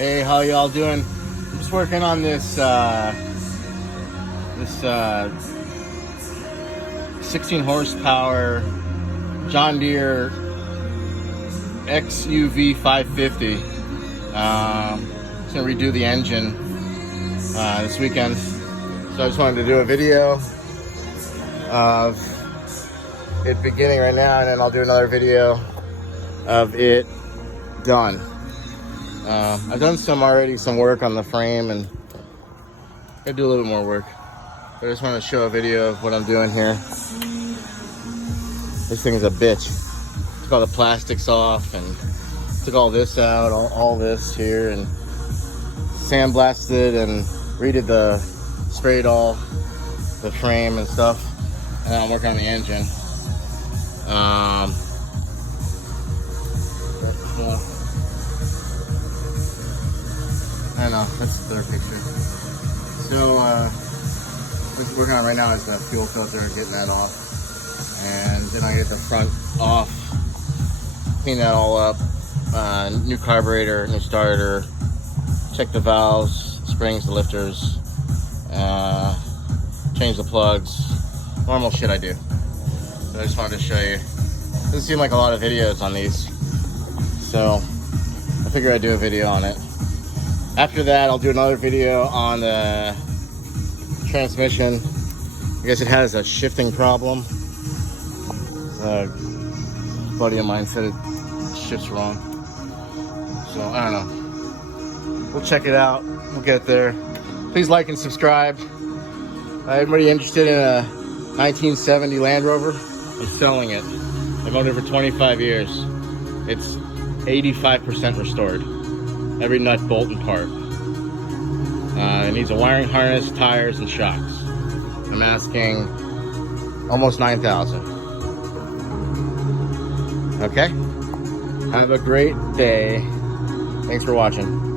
Hey, how y'all doing? I'm just working on this 16 horsepower John Deere XUV 550. Just gonna redo the engine this weekend, so I just wanted to do a video of it beginning right now, and then I'll do another video of it done. I've done some work on the frame, and I'm gonna do a little bit more work, but I just want to show a video of what I'm doing here. This thing is a bitch. Took all the plastics off and took all this out, all this here, and sandblasted and sprayed all the frame and stuff, and then I'm working on the engine. I don't know, that's the third picture. So, what we're working on right now is the fuel filter, getting that off. And then I get the front off, clean that all up, new carburetor, new starter, check the valves, springs, the lifters, change the plugs, normal shit I do. So I just wanted to show you. Doesn't seem like a lot of videos on these, so I figured I'd do a video on it. After that, I'll do another video on the transmission. I guess it has a shifting problem. A buddy of mine said it shifts wrong. So, I don't know. We'll check it out. We'll get there. Please like and subscribe. Everybody interested in a 1970 Land Rover? I'm selling it. I've owned it for 25 years. It's 85% restored. Every nut, bolt, and part. It needs a wiring harness, tires, and shocks. I'm asking almost $9,000. Okay? Have a great day. Thanks for watching.